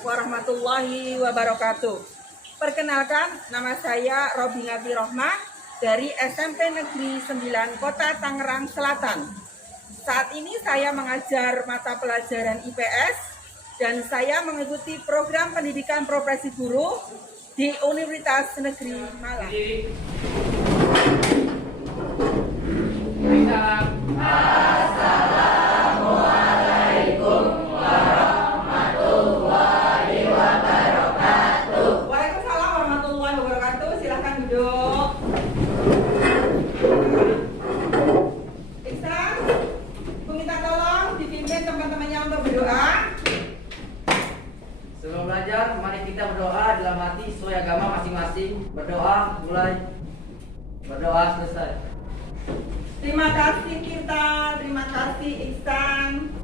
Warahmatullahi wabarakatuh. Perkenalkan, nama saya Robinati Rohmah dari SMP Negeri 9 Kota Tangerang Selatan. Saat ini saya mengajar mata pelajaran IPS dan saya mengikuti program pendidikan profesi guru di Universitas Negeri Malang. Assalamualaikum warahmatullahi wabarakatuh. Waalaikumsalam warahmatullahi wabarakatuh. Silahkan duduk. Iksan, aku minta tolong dipimpin teman-temannya untuk berdoa. Sebelum belajar, mari kita berdoa dalam hati sesuai agama masing-masing. Berdoa, mulai. Berdoa, selesai. Terima kasih kita, terima kasih Iksan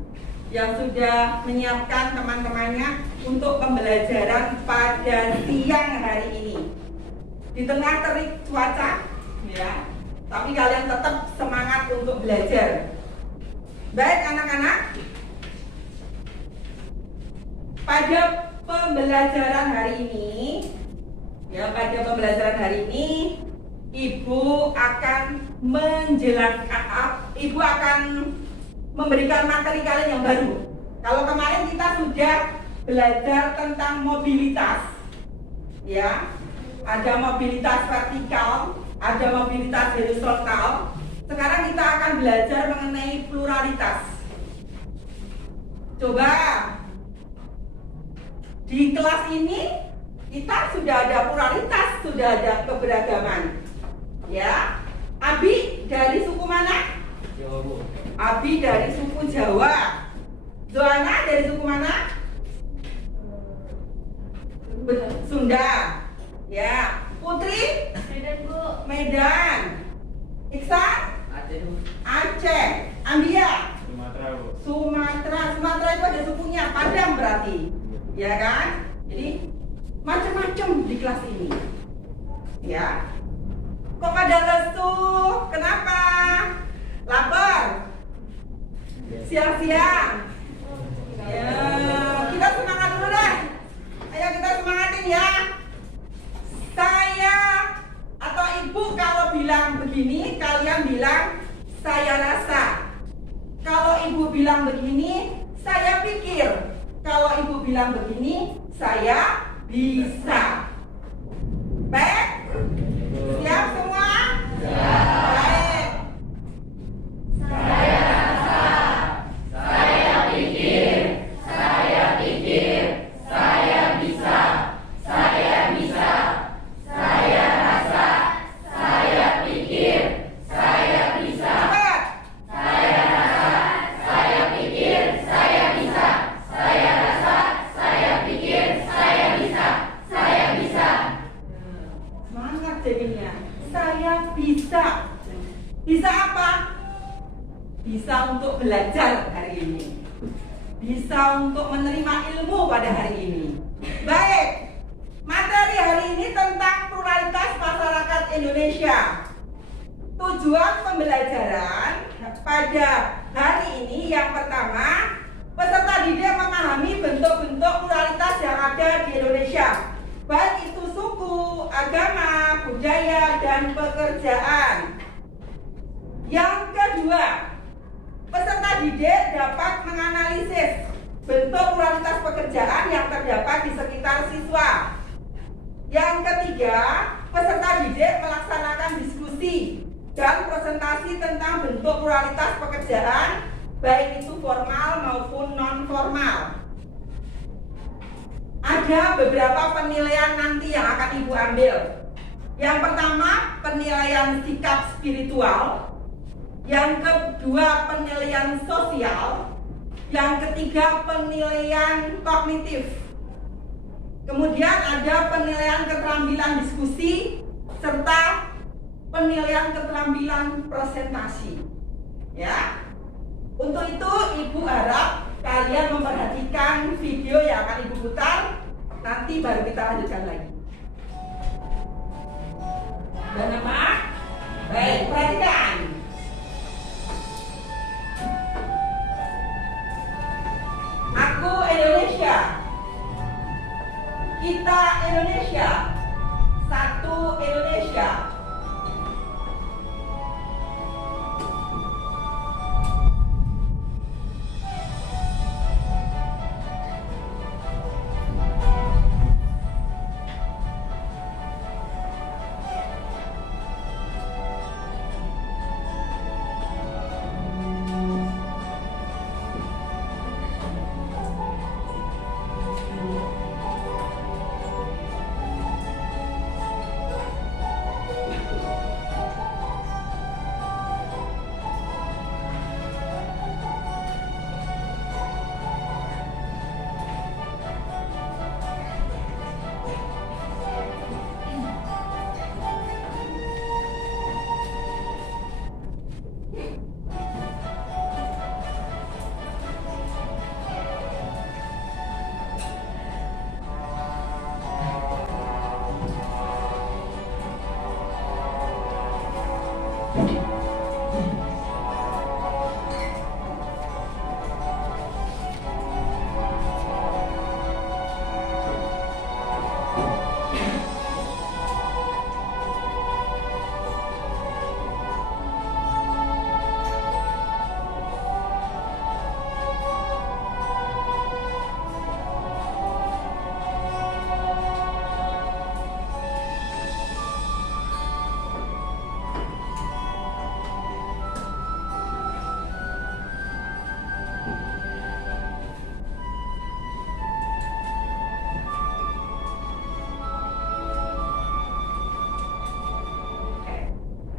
yang sudah menyiapkan teman-temannya untuk pembelajaran pada siang hari ini. Di tengah terik cuaca, ya, tapi kalian tetap semangat untuk belajar. Baik anak-anak, pada pembelajaran hari ini, Ibu akan menjelaskan, Ibu akan memberikan materi kalian yang baru. Kalau kemarin kita sudah belajar tentang mobilitas, ya, ada mobilitas vertikal, ada mobilitas horizontal. Sekarang kita akan belajar mengenai pluralitas. Coba di kelas ini kita sudah ada pluralitas, sudah ada keberagaman. Ya, Abi dari suku mana? Jawa, Bu. Abi dari suku Jawa. Zoana dari suku mana? Sunda. Ya, Putri? Medan, Bu. Medan. Iksan? Aceh, Bu. Aceh. Ambia? Sumatera, Bu. Sumatera. Sumatera itu ada sukunya, Padang berarti. Ya kan? Jadi macam-macam di kelas ini. Ya. Kok pada lesu? Kenapa? Lapar? Siang-siang? Ya, kita semangat dulu deh. Ayo kita semangatin ya. Saya atau ibu kalau bilang begini, kalian bilang saya rasa. Kalau ibu bilang begini, saya pikir. Kalau ibu bilang begini, saya bisa. Baik? Siap semua? Baik. Saya rasa, saya pikir, saya bisa, saya rasa, saya pikir, saya bisa. Cepat. Saya rasa, saya pikir, saya bisa. Saya rasa, saya pikir, saya bisa. Saya bisa. Semangat jadinya. Saya bisa. Bisa apa? Bisa untuk belajar hari ini. Bisa untuk menerima ilmu pada hari ini. Baik. Materi hari ini tentang pluralitas masyarakat Indonesia. Tujuan pembelajaran pada hari ini yang pertama, peserta didik memahami bentuk-bentuk pluralitas yang ada di Indonesia, baik itu suku, agama, budaya, dan pekerjaan. Yang kedua, peserta didik dapat menganalisis bentuk pluralitas pekerjaan yang terdapat di sekitar siswa. Yang ketiga, peserta didik melaksanakan diskusi dan presentasi tentang bentuk pluralitas pekerjaan, baik itu formal maupun non-formal. Ada beberapa penilaian nanti yang akan Ibu ambil. Yang pertama, penilaian sikap spiritual. Yang kedua, penilaian sosial. Yang ketiga, penilaian kognitif. Kemudian ada penilaian keterampilan diskusi serta penilaian keterampilan presentasi. Ya. Untuk itu Ibu harap kalian memperhatikan video yang akan Ibu putar. Nanti baru kita lanjutkan lagi. Dan apa? Baik, perhatikan. Aku Indonesia. Kita Indonesia. Satu Indonesia.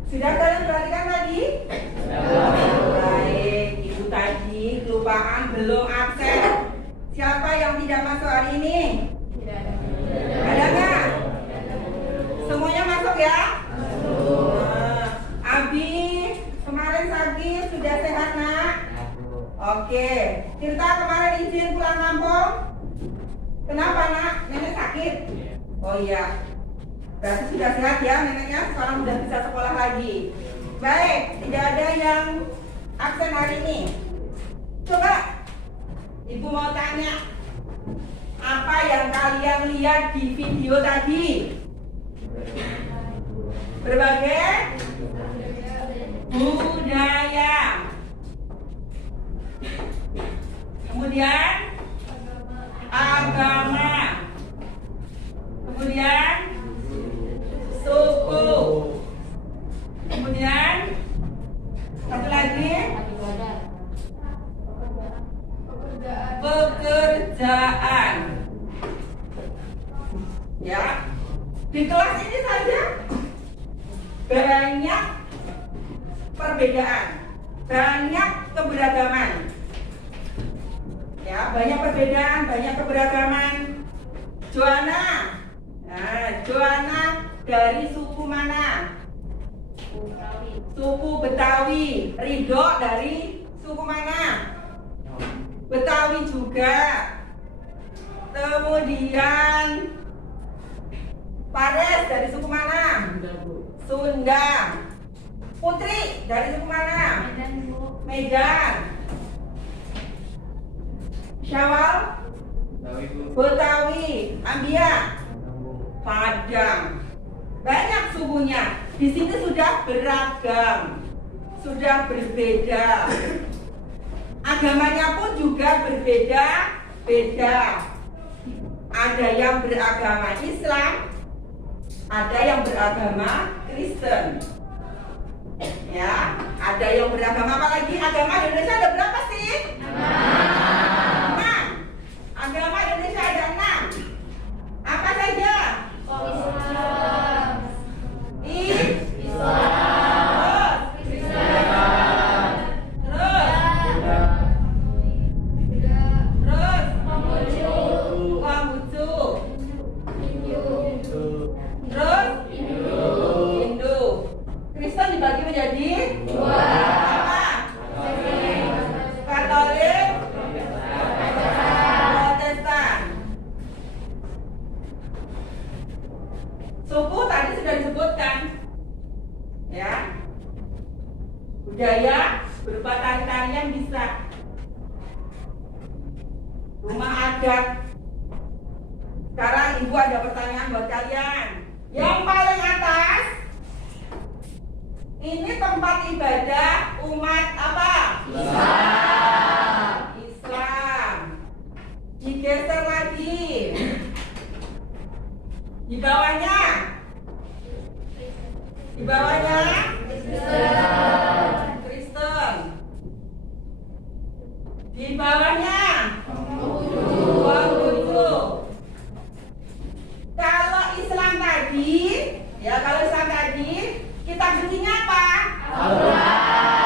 Sudah kalian perhatikan tadi? Baik, Ibu tadi kelupaan belum absen. Siapa yang tidak masuk hari ini? Ada nggak? Semuanya masuk ya? Nah, Abi kemarin sakit, sudah sehat nak? Oke, Tirta kemarin izin pulang kampung. Kenapa nak? Nenek sakit? Oh iya. Berarti sudah sehat ya neneknya, sekarang sudah bisa sekolah lagi. Baik, tidak ada yang absen hari ini. Coba Ibu mau tanya, apa yang kalian lihat di video tadi? Berbagai budaya. Kemudian agama. Kemudian suku. Kemudian satu lagi pekerjaan. Ya, di kelas ini saja banyak perbedaan, banyak keberagaman. Ya, banyak perbedaan, banyak keberagaman. Joanna, nah, Joanna dari suku mana? Suku Betawi. Ridho dari suku mana? Betawi juga. Kemudian Pares dari suku mana? Sunda. Putri dari suku mana? Medan. Syawal Betawi. Ambia Padang. Banyak sukunya. Di sini sudah beragam, sudah berbeda. Agamanya pun juga berbeda-beda. Ada yang beragama Islam, ada yang beragama Kristen. Ya, ada yang beragama apa lagi? Agama di Indonesia ada berapa sih? 6. Agama Indonesia ada 6. Apa saja? rumah adat. Sekarang ibu ada pertanyaan buat kalian. Yang paling atas ini tempat ibadah umat apa? Islam. Digeser lagi. Di bawahnya Kristen. Di bawahnya Konghucu. Kalau Islam tadi, kitab sucinya apa? Al-Quran.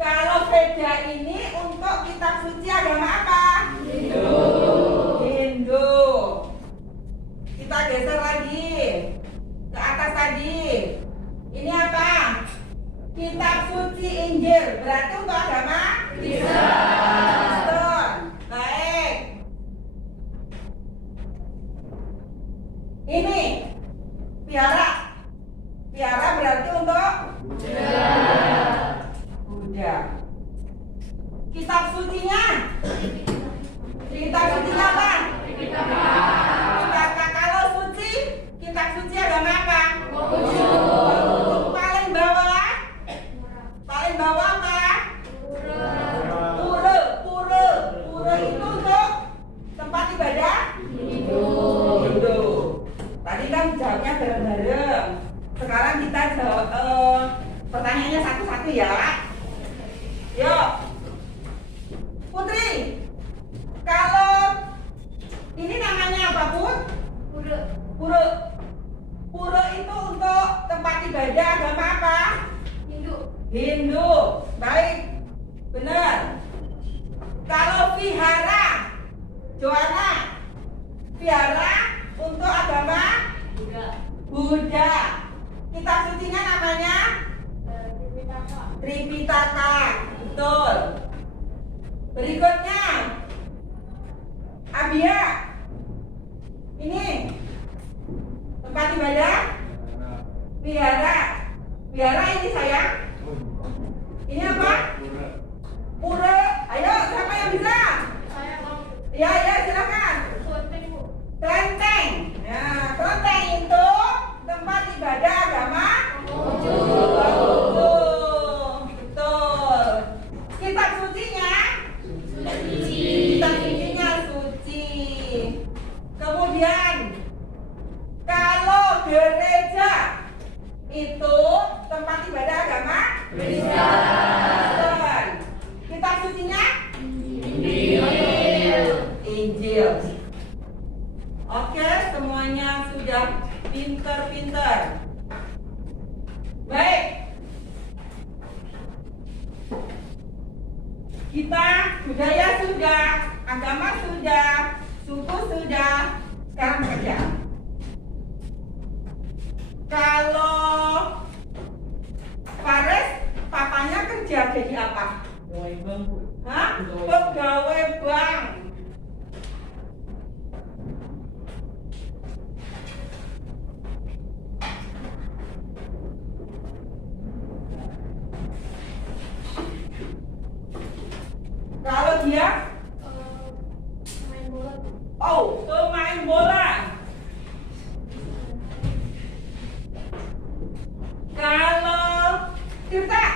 Kalau beda ini untuk kitab suci agama apa? Hindu. Kita geser lagi ke atas tadi. Ini apa? Kitab suci Injil. Berarti untuk agama Kristen. Baik. Ini Piara berarti untuk Buddha. Kitab sucinya apa? Tripitaka. Kalau suci, kitab suci agama apa? Paling bawah apa? Pura itu untuk tempat ibadah Hindu. Tadi kan jawabnya bareng-bareng. Sekarang kita jawab pertanyaannya satu-satu ya. Yuk, Putri. Kalau ini namanya apa, Put? Pura itu untuk tempat ibadah agama apa? Hindu. Baik, benar. Kalau vihara, Joanna, vihara untuk agama Buddha. Kitab sucinya namanya Tripitaka. Betul. Berikutnya Abia. Ini tempat ibadah vihara. Vihara ini sayang. Ini apa? Pura. Ayo, siapa yang bisa? Ya, silakan. Kelenteng. Nah, kelenteng itu tempat ibadah agama Konghucu. Betul. Kitab sucinya suci. Kemudian kalau gereja itu tempat ibadah agama Kristen. Kitab sucinya Injil. Oke, semuanya sudah pinter-pinter. Baik. Kita budaya sudah, agama sudah, suku sudah, sekarang kerja. Kalau Fares, papanya kerja jadi apa? Pegawai bank. Kalau dia pemain bola. Kalau Tirta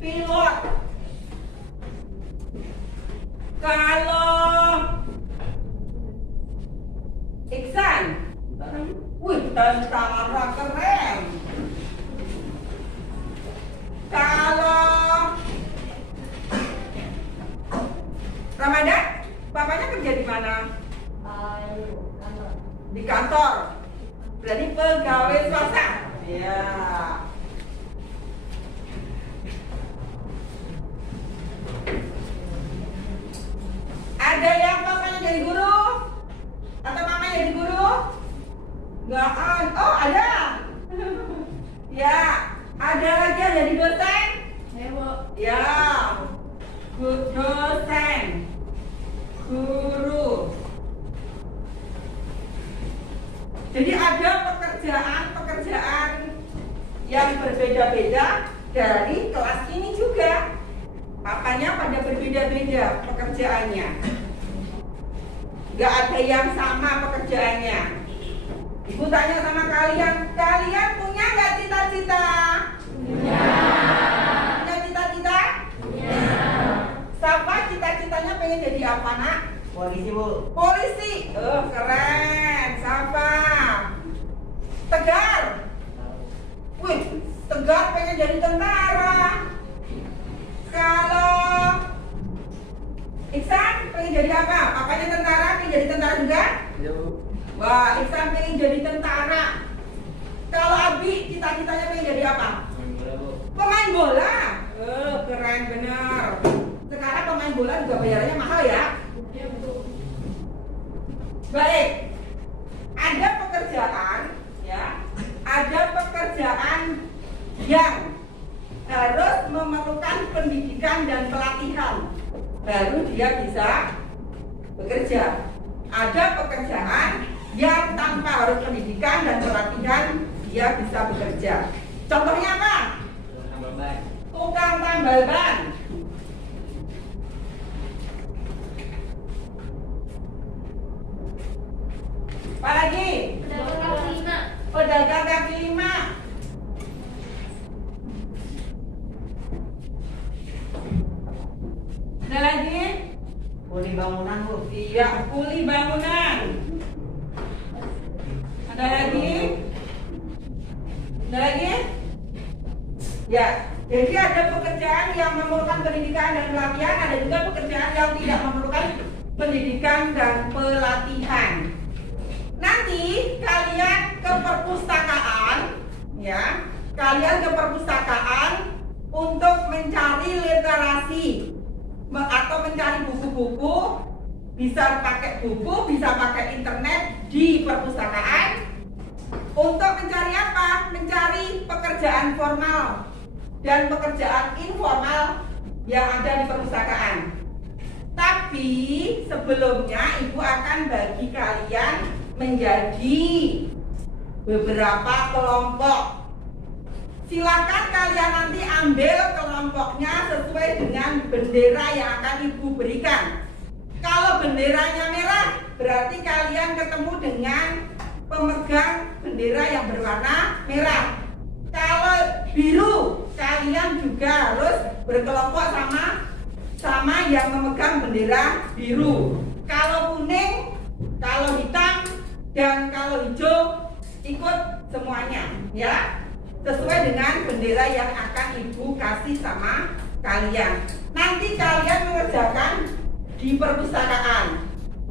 pilot. Kalau Iksan, tentara keren. Kalau Ramadan, bapaknya kerja di mana? Di kantor. Berarti pegawai swasta. Ya. Ada yang bapaknya jadi guru? Atau mamanya jadi guru? Enggak ada. Oh, ada. Ya. Ada lagi yang jadi dosen? Ya. Dosen. Guru. Jadi ada pekerjaan yang berbeda-beda dari kelas ini juga. Papa hanya pada berbeda-beda pekerjaannya. Nggak ada yang sama pekerjaannya. Ibu tanya sama kalian, kalian punya nggak cita-cita? Punya. Punya cita-cita? Punya. Siapa cita-citanya pengen jadi apa, nak? Polisi, Bu. Polisi. Keren. Siapa? Tegar. Wih, Tegar pengen jadi tentara. Kalau Iksan pengen jadi apa? Papanya tentara, pengen jadi tentara juga? Iya, Bu. Wah, Iksan pengen jadi tentara. Kalau Abi cita-citanya pengen jadi apa? Main bola, Bu. Pemain bola. Keren bener. Sekarang pemain bola juga bayarannya mahal ya? Baik. Ada pekerjaan ya. Ada pekerjaan yang harus memerlukan pendidikan dan pelatihan baru dia bisa bekerja. Ada pekerjaan yang tanpa harus pendidikan dan pelatihan dia bisa bekerja. Contohnya apa? Tambal ban. Tukang tambal ban. Apa lagi? Pedagang kaki lima. Ada lagi? Kuli bangunan, Bu. Iya, kuli bangunan. Ada lagi? Ada lagi? Ya, jadi ada pekerjaan yang memerlukan pendidikan dan pelatihan, ada juga pekerjaan yang tidak memerlukan pendidikan dan pelatihan. Nanti kalian ke perpustakaan, ya, kalian ke perpustakaan untuk mencari literasi atau mencari buku-buku, bisa pakai buku, bisa pakai internet di perpustakaan. Untuk mencari apa? Mencari pekerjaan formal dan pekerjaan informal yang ada di perpustakaan. Tapi sebelumnya ibu akan bagi kalian menjadi beberapa kelompok. Silakan kalian nanti ambil kelompoknya sesuai dengan bendera yang akan ibu berikan. Kalau benderanya merah, berarti kalian ketemu dengan pemegang bendera yang berwarna merah. Kalau biru, kalian juga harus berkelompok sama yang memegang bendera biru. Kalau kuning, kalau hitam, dan kalau hijau, ikut semuanya, ya, sesuai dengan bendera yang akan ibu kasih sama kalian. Nanti kalian mengerjakan di perpustakaan.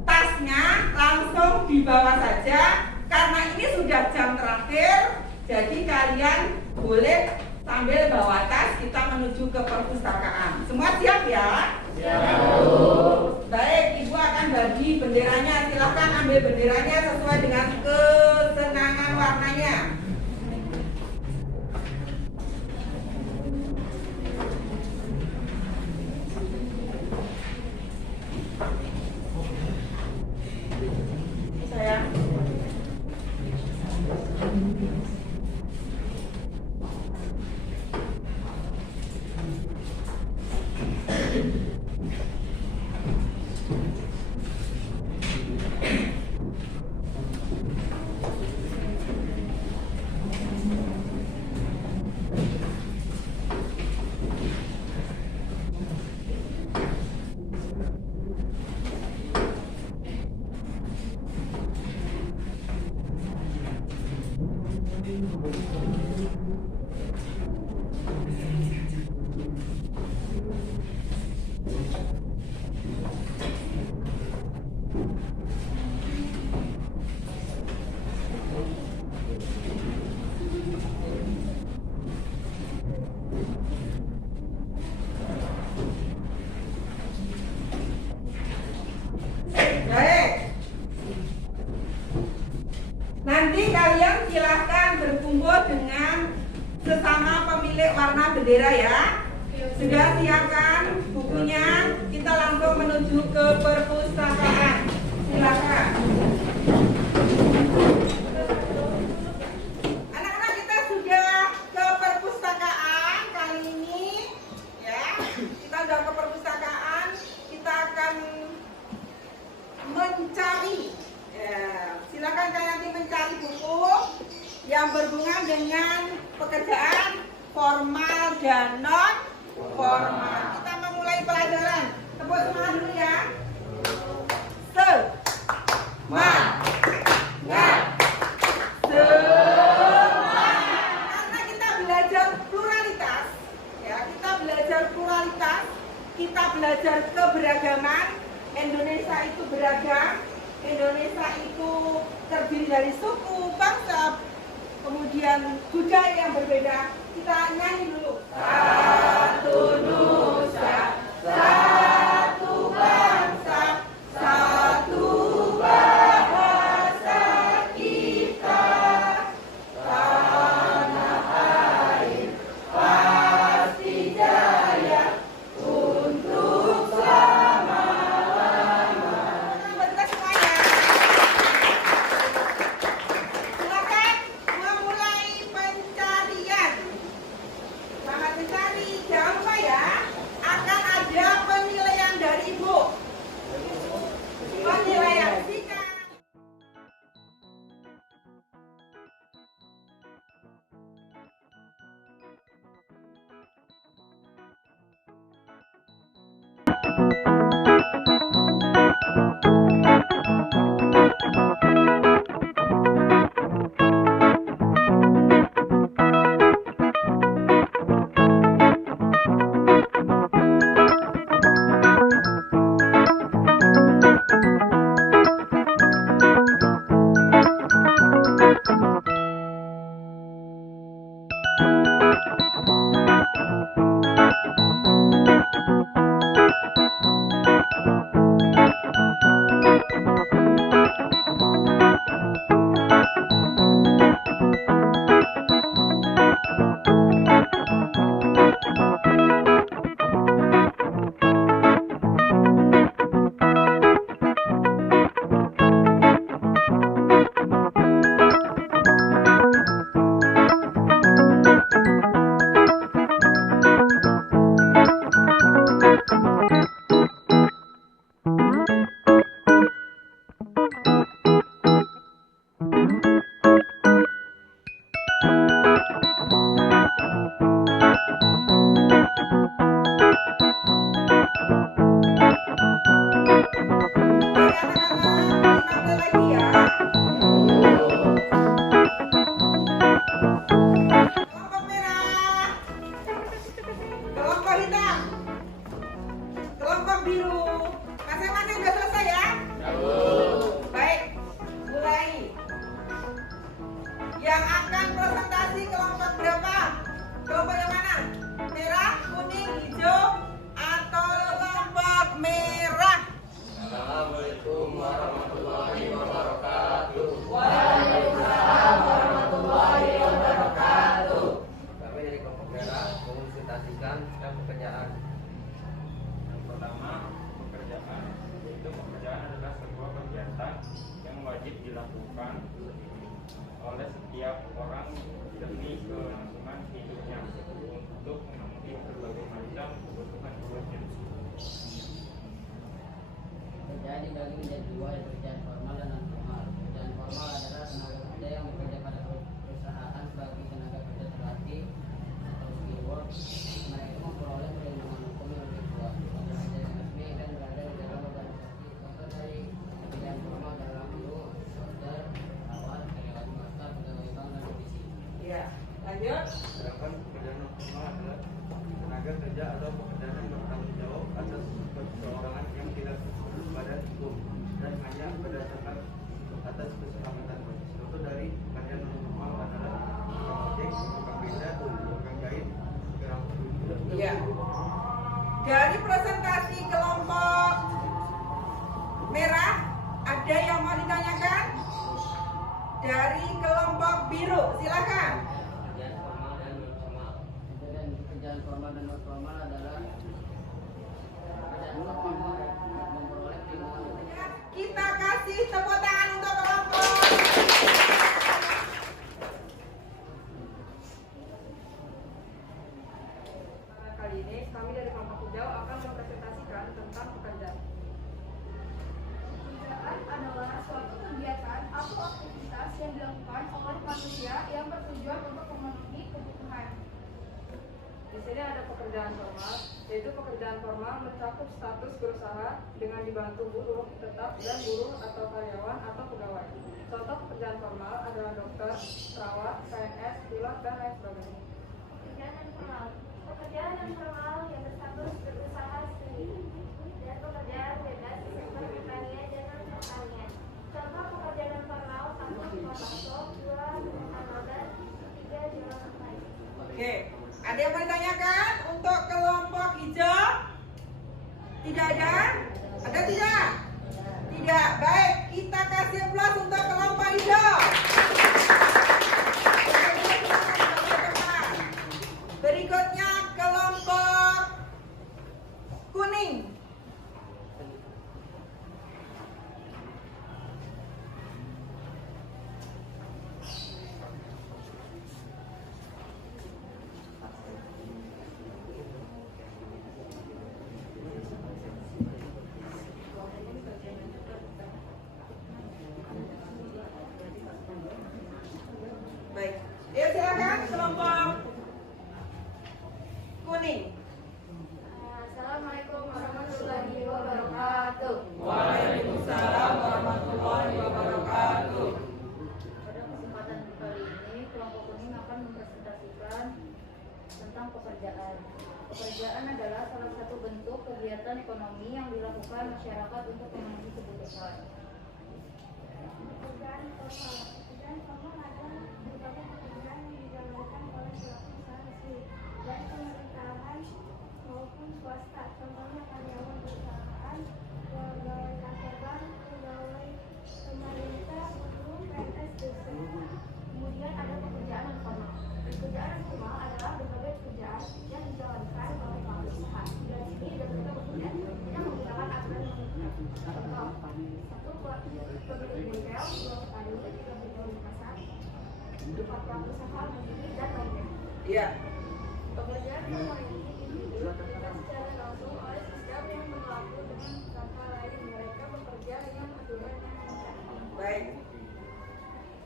Tasnya langsung dibawa saja, karena ini sudah jam terakhir. Jadi kalian boleh sambil bawa tas, kita menuju ke perpustakaan. Semua siap ya? Siap. Baik, ibu akan bagi benderanya. Silahkan ambil benderanya sesuai dengan kesenangan warnanya. Sayang. Baik. Nanti kalian silahkan berkumpul dengan sesama pemilik warna bendera ya. Sudah siapkan bukunya? Kita langsung menuju ke perpustakaan. Silakan. Anak-anak, kita sudah ke perpustakaan kali ini ya. Kita sudah ke perpustakaan. dan non formal. Kita memulai pelajaran. Tepuk semangat dulu ya. Karena kita belajar pluralitas, ya, kita belajar pluralitas, kita belajar keberagaman. Indonesia itu beragam. Indonesia itu terdiri dari suku, bangsa, kemudian budaya yang berbeda. Kita nyanyi dulu. Satu Nusa, satu bangsa, satu bahasa kita. Tanah air pasti jaya untuk selama-lamanya. Buat kita semuanya. Silakan memulai pencarian. Selamat mencari. Jangan lupa ya, akan ada penilaian dari Ibu. Penilaian fisika. Kelompok merah, kelompok hitam, kelompok biru. Masing-masing udah selesai ya? Baik, mulai. Yang akan presentasi kelompok berapa? Kelompok yang mana? Merah, kuning, hijau, atau kelompok merah? Assalamualaikum warahmatullahi wabarakatuh. Kami dari kelompok merah mengonsultasikan tentang pekerjaan. Yang pertama, pekerjaan, yaitu pekerjaan adalah sebuah kegiatan yang wajib dilakukan oleh setiap orang demi kelangsungan hidupnya untuk memenuhi berbagai macam kebutuhan keluarga. Pekerjaan dibagi menjadi dua, yaitu pekerjaan formal dan non formal. Pekerjaan formal adalah tenaga kerja yang bekerja pada perusahaan sebagai tenaga kerja terlatih atau skill work. Mereka memperoleh perlindungan hukum yang lebih kuat. Pekerjaan yang resmi dan berada di dalam organisasi. Contoh dari pekerjaan formal adalah guru, dokter, perawat, karyawan swasta, pegawai bank, dan polisi. Ya, lanjut. Sedangkan pekerjaan non formal adalah tenaga kerja atau pekerjaan yang bertanggung jawab atas keseorangan yang tidak pada hukum dan hanya berdasarkan atas kesepakatan. Contoh dari pekerjaan non formal adalah tukang ojek, tukang beca, tukang jahit, tukang Ya. Dari presentasi kelompok merah, ada yang mau ditanyakan? Dari kelompok biru, silakan. Pekerjaan formal dan non formal. Dan pekerjaan formal dan non formal adalah pekerjaan formal memperoleh perlindungan hukum. Kita kasih tepuk tangan untuk kelompok. Kali ini kami dari kelompok hijau akan mempresentasikan tentang pekerjaan. Pekerjaan adalah suatu kegiatan atau aktivitas yang dilakukan oleh manusia yang bertujuan pekerjaan formal, yaitu pekerjaan formal mencakup status berusaha dengan dibantu buruh tetap dan buruh atau karyawan atau pegawai. Contoh pekerjaan formal adalah dokter, perawat, PNS, pilot, dan lain sebagainya. Pekerjaan yang formal yang berstatus berusaha sendiri dan pekerjaan bebas seperti pertanian dan non-pertanian. Contoh pekerjaan formal 1 foto, 2 anodan, 3 jualan online. Oke, ada yang mau ditanyakan untuk kelompok hijau? Tidak ada? Ada tidak? Tidak. Baik, kita kasih aplaus untuk kelompok hijau. Berikutnya kelompok kuning. Baik, ya silakan kelompok kuning. Assalamualaikum warahmatullahi wabarakatuh. Waalaikumsalam warahmatullahi wabarakatuh. Pada kesempatan kali ini, kelompok kuning akan mempresentasikan tentang pekerjaan. Pekerjaan adalah salah satu bentuk kegiatan ekonomi yang dilakukan masyarakat untuk memenuhi kebutuhan. Pekerjaan formal adalah berbagai pekerjaan yang dijalankan oleh pelaku usaha resmi dan pemerintahan maupun swasta. Contohnya karyawan perusahaan, pegawai kantor bank, pegawai pemerintah, guru, PNS, dosen. Kemudian ada pekerjaan non formal. Pekerjaan non formal adalah berbagai pekerjaan yang dijalankan oleh pelaku usaha. Dari sini ada beberapa pekerjaan yang menggunakan aturan yang contoh. 1. Pemilik bengkel, 2. petani, 3. berjualan di pasar, 4. pelaku usaha mandiri dan lainnya. Iya. Pekerjaan formal ini dilakukan secara langsung oleh sistem yang berlaku dengan kata lain mereka bekerja dengan aturan yang ada. Baik.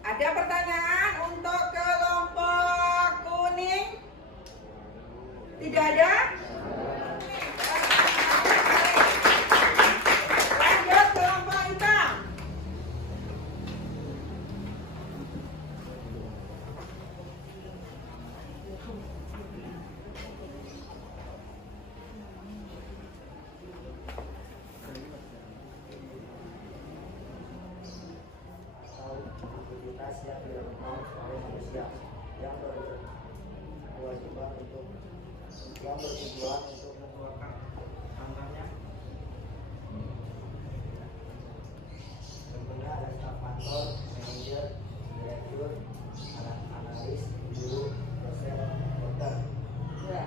Ada pertanyaan untuk kelompok kuning? Tidak ada? Lanjut kelompok hitam. Aktivitas yang dilakukan oleh manusia yang berkewajiban untuk yang bertujuan untuk mengeluarkan anggarannya. Tentunya ada staf kantor, manajer, direktur, analis, guru, dosen, dokter. Ya.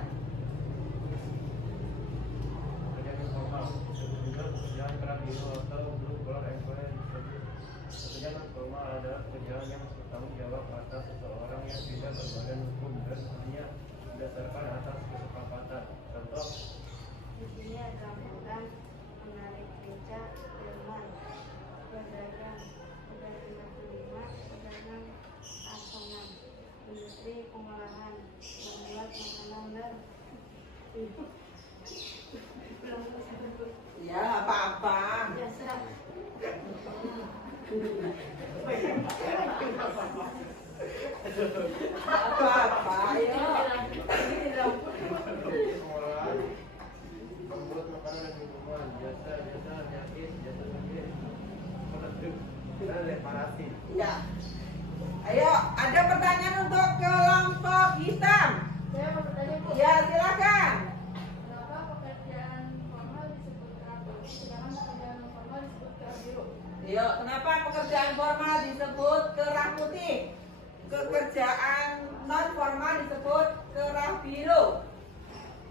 Pekerjaan formal disebut juga pekerjaan keras biro atau blue collar employee. Pekerjaan formal adalah pekerjaan yang bertanggung jawab atas seseorang yang tidak berbadan hukum dan hanya berdasarkan atas kesepakatan. Contoh, Di sini ada angkutan, menarik beca, delman, pedagang, pedagang 65, pedagang asongan, industri pengolahan, membuat makanan dan Ya, apa-apa. jasa. Apa-apa, ayo. Pengolahan, membuat makanan dan minuman, jasa nyakit, jasa sakit, dan reparasi. Ya. Ayo, ada pertanyaan untuk kelompok hitam? Saya mau bertanya, Bu. Ya, silakan. Kenapa pekerjaan formal disebut kerah putih, sedangkan pekerjaan non formal disebut kerah biru? Yuk, kenapa pekerjaan formal disebut kerah putih? Pekerjaan non formal disebut kerah biru.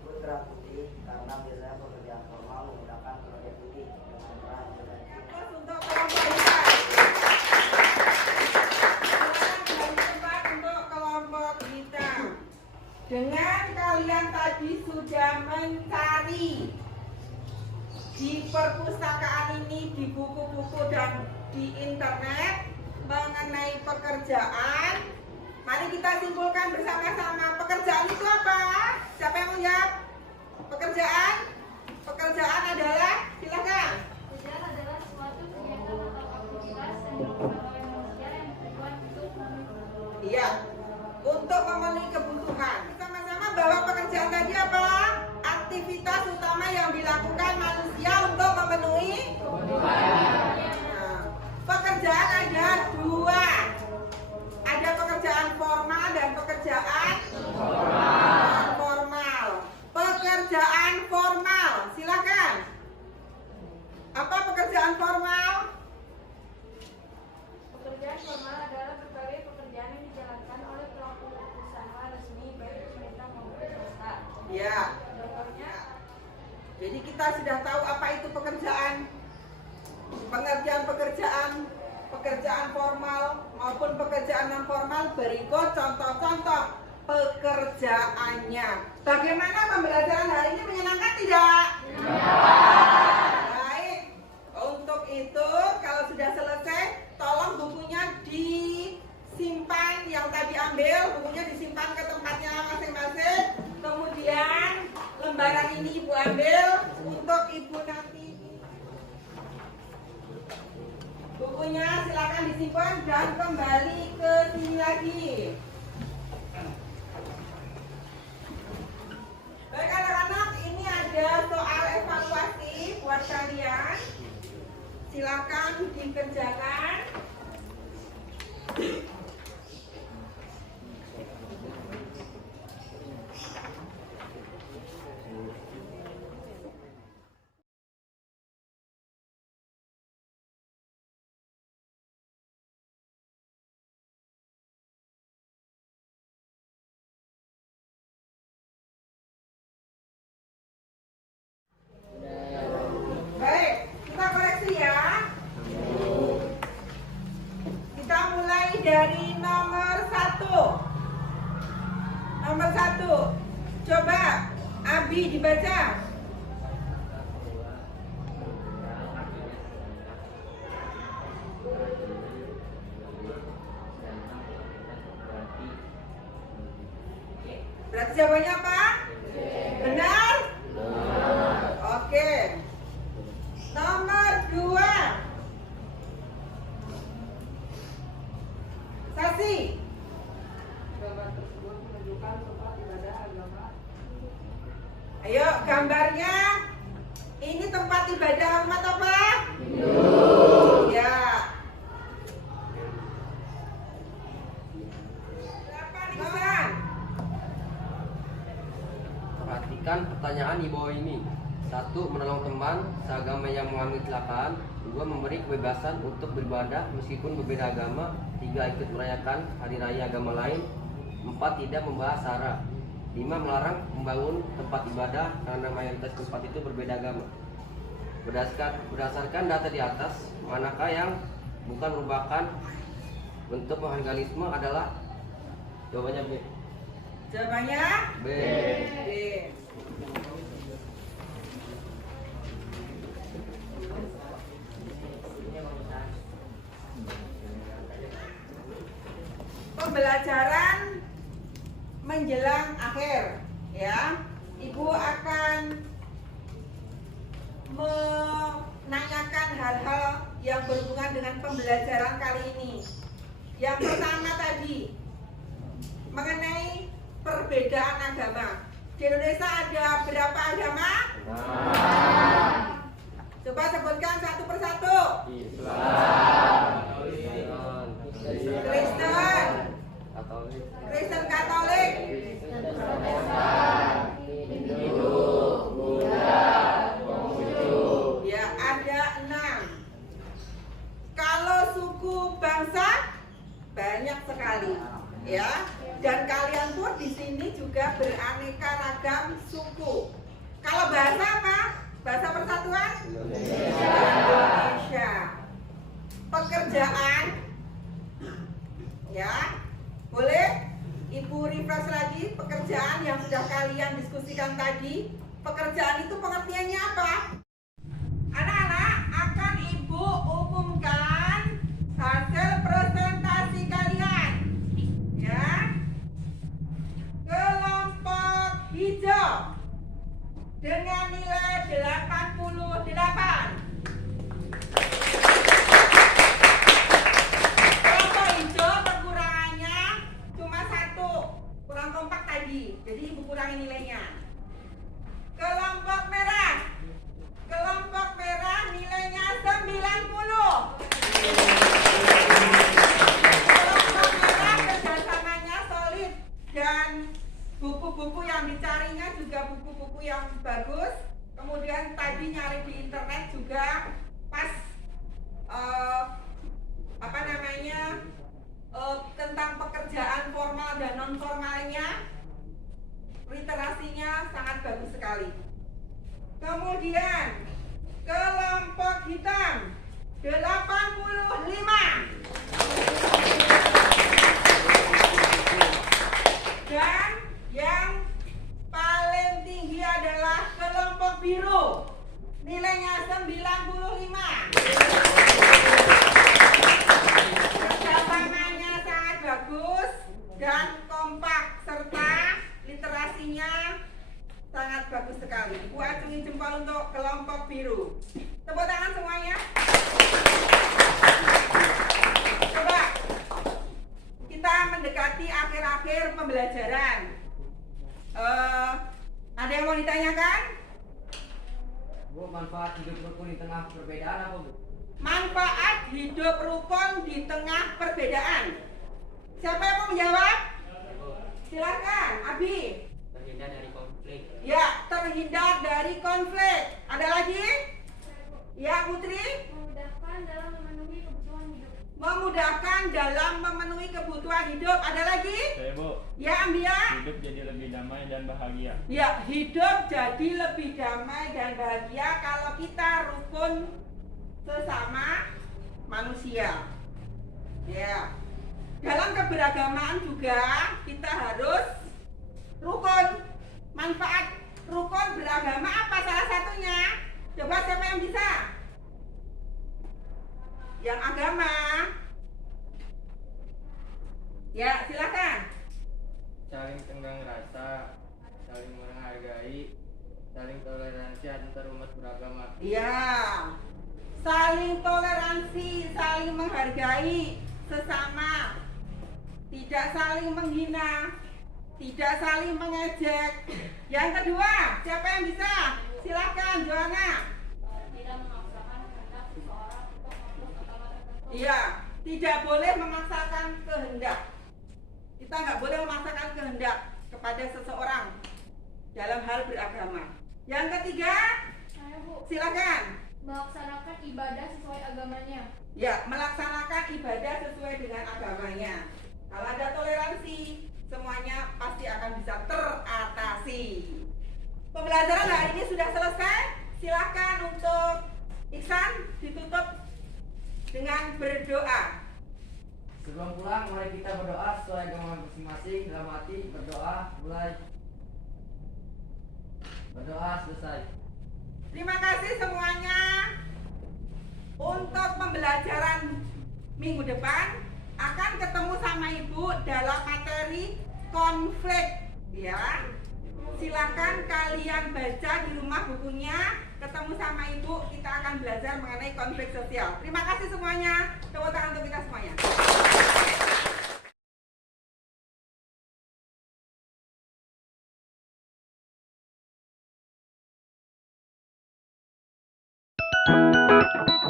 Putra putih karena biasanya pekerjaan formal menggunakan kemeja putih dengan kerah berganti. Terus untuk kelompok hitam. Silakan beri tempat untuk kelompok hitam. Dengan kalian tadi sudah mencari di perpustakaan ini, di buku-buku dan di internet mengenai pekerjaan. Mari kita simpulkan bersama-sama, pekerjaan itu apa? Siapa yang mau jawab? Pekerjaan adalah, silakan. Pekerjaan adalah suatu kegiatan atau aktivitas yang dilakukan oleh manusia yang bertujuan untuk memenuhi Iya, untuk memenuhi kebutuhan. Sama-sama bahwa pekerjaan tadi apa? Aktivitas utama yang dilakukan manusia untuk memenuhi kebutuhan. Nah, pekerjaan ada dua. Ada pekerjaan formal dan pekerjaan formal. Pekerjaan formal, silakan. Apa pekerjaan formal? Pekerjaan formal adalah berbagai pekerjaan yang dijalankan oleh pelaku usaha resmi baik pemerintah maupun swasta. Ya. Contohnya, Jadi kita sudah tahu apa itu pekerjaan formal maupun pekerjaan non formal. Berikut contoh-contoh pekerjaannya. Bagaimana pembelajaran hari ini, menyenangkan tidak? Baik. Untuk itu kalau sudah selesai, tolong bukunya disimpan. Yang tadi ambil bukunya disimpan ke tempatnya masing-masing. Kemudian lembaran ini ibu ambil untuk ibu nanti. Bukunya silakan disimpan dan kembali ke sini lagi. Baik anak-anak, ini ada soal evaluasi buat kalian. Silakan dikerjakan. Baik, kita koreksi ya. Kita mulai dari nomor 1. Nomor 1. Coba Abi dibaca. Berarti jawabannya apa? Benar? Oke. Nomor 2. Sasi. Gambar tersebut menunjukkan tempat ibadah agama. Ayo gambarnya. Ini tempat ibadah umat apa? Ya. Berapa Iksan? Perhatikan pertanyaan di bawah ini. 1. Menolong teman seagama yang mengalami kecelakaan. 2. Memberi kebebasan untuk beribadah meskipun berbeda agama. 3. Ikut merayakan hari raya agama lain. 4. Tidak membahas sara. 5. Melarang membangun tempat ibadah karena mayoritas tempat itu berbeda agama. Berdasarkan data di atas, manakah yang bukan merupakan bentuk evangelisme adalah? Jawabannya B. Jawabannya B. B. Pembelajaran menjelang akhir, ya. Ibu akan menanyakan hal-hal yang berhubungan dengan pembelajaran kali ini. Yang pertama tadi mengenai perbedaan agama. Di Indonesia ada berapa agama? Coba sebutkan satu persatu. Kristen Katolik, ya ada 6. Kalau suku bangsa banyak sekali, ya. Dan kalian pun di sini juga beraneka ragam suku. Kalau bahasa apa? Bahasa Persatuan Indonesia. Pekerjaan, ya. Boleh Ibu refresh lagi pekerjaan yang sudah kalian diskusikan tadi. Pekerjaan itu pengertiannya apa? Anak-anak, akan Ibu umumkan hasil presentasi kalian. Ya. Kelompok hijau. juga pas tentang pekerjaan formal dan non formalnya, literasinya sangat bagus sekali. Kemudian kelompok hitam 85. Dan yang paling tinggi adalah kelompok biru, nilainya 95. Kerjasamanya sangat bagus dan kompak serta literasinya sangat bagus sekali. Ibu acungi jempol untuk kelompok biru. Tepuk tangan semuanya. Coba kita mendekati akhir-akhir pembelajaran. Ada yang mau ditanyakan? Bu, manfaat hidup rukun di tengah perbedaan apa, Bu? Manfaat hidup rukun di tengah perbedaan. Siapa yang mau menjawab? Silakan, Abi. Terhindar dari konflik. Ya, terhindar dari konflik. Ada lagi? Ya, Putri. Memudahkan dalam memenuhi kebutuhan hidup. Memudahkan dalam memenuhi kebutuhan hidup. Ada lagi? Saya, Bu. Ya, Ambia. Hidup jadi lebih damai dan bahagia. Ya, hidup jadi lebih damai dan bahagia kalau kita rukun sesama manusia. Ya. Dalam keberagamaan juga kita harus rukun. Manfaat rukun beragama apa salah satunya? Coba siapa yang bisa? Yang agama. Ya, silakan. Saling tenggang rasa, saling menghargai, saling toleransi antar umat beragama. Iya. Saling toleransi, saling menghargai sesama. Tidak saling menghina, tidak saling mengejek. Yang kedua, siapa yang bisa? Silakan, Joanna. Tidak memaksakan kehendak seseorang untuk memeluk agama tertentu. Iya, tidak boleh memaksakan kehendak. Kita nggak boleh memaksakan kehendak kepada seseorang dalam hal beragama. Yang ketiga, Saya, Bu, silakan. melaksanakan ibadah sesuai agamanya. Ya, melaksanakan ibadah sesuai dengan agamanya. Kalau ada toleransi, semuanya pasti akan bisa teratasi. Pembelajaran hari ini sudah selesai. Silakan untuk Iksan ditutup dengan berdoa. Sebelum pulang, mari kita berdoa sesuai agama masing-masing. Dalam hati berdoa, mulai. Berdoa selesai. Terima kasih semuanya. Untuk pembelajaran minggu depan akan ketemu sama Ibu dalam materi konflik, ya. Silakan kalian baca di rumah bukunya. Ketemu sama Ibu, kita akan belajar mengenai konflik sosial. Terima kasih semuanya. Tepuk tangan untuk kita semuanya.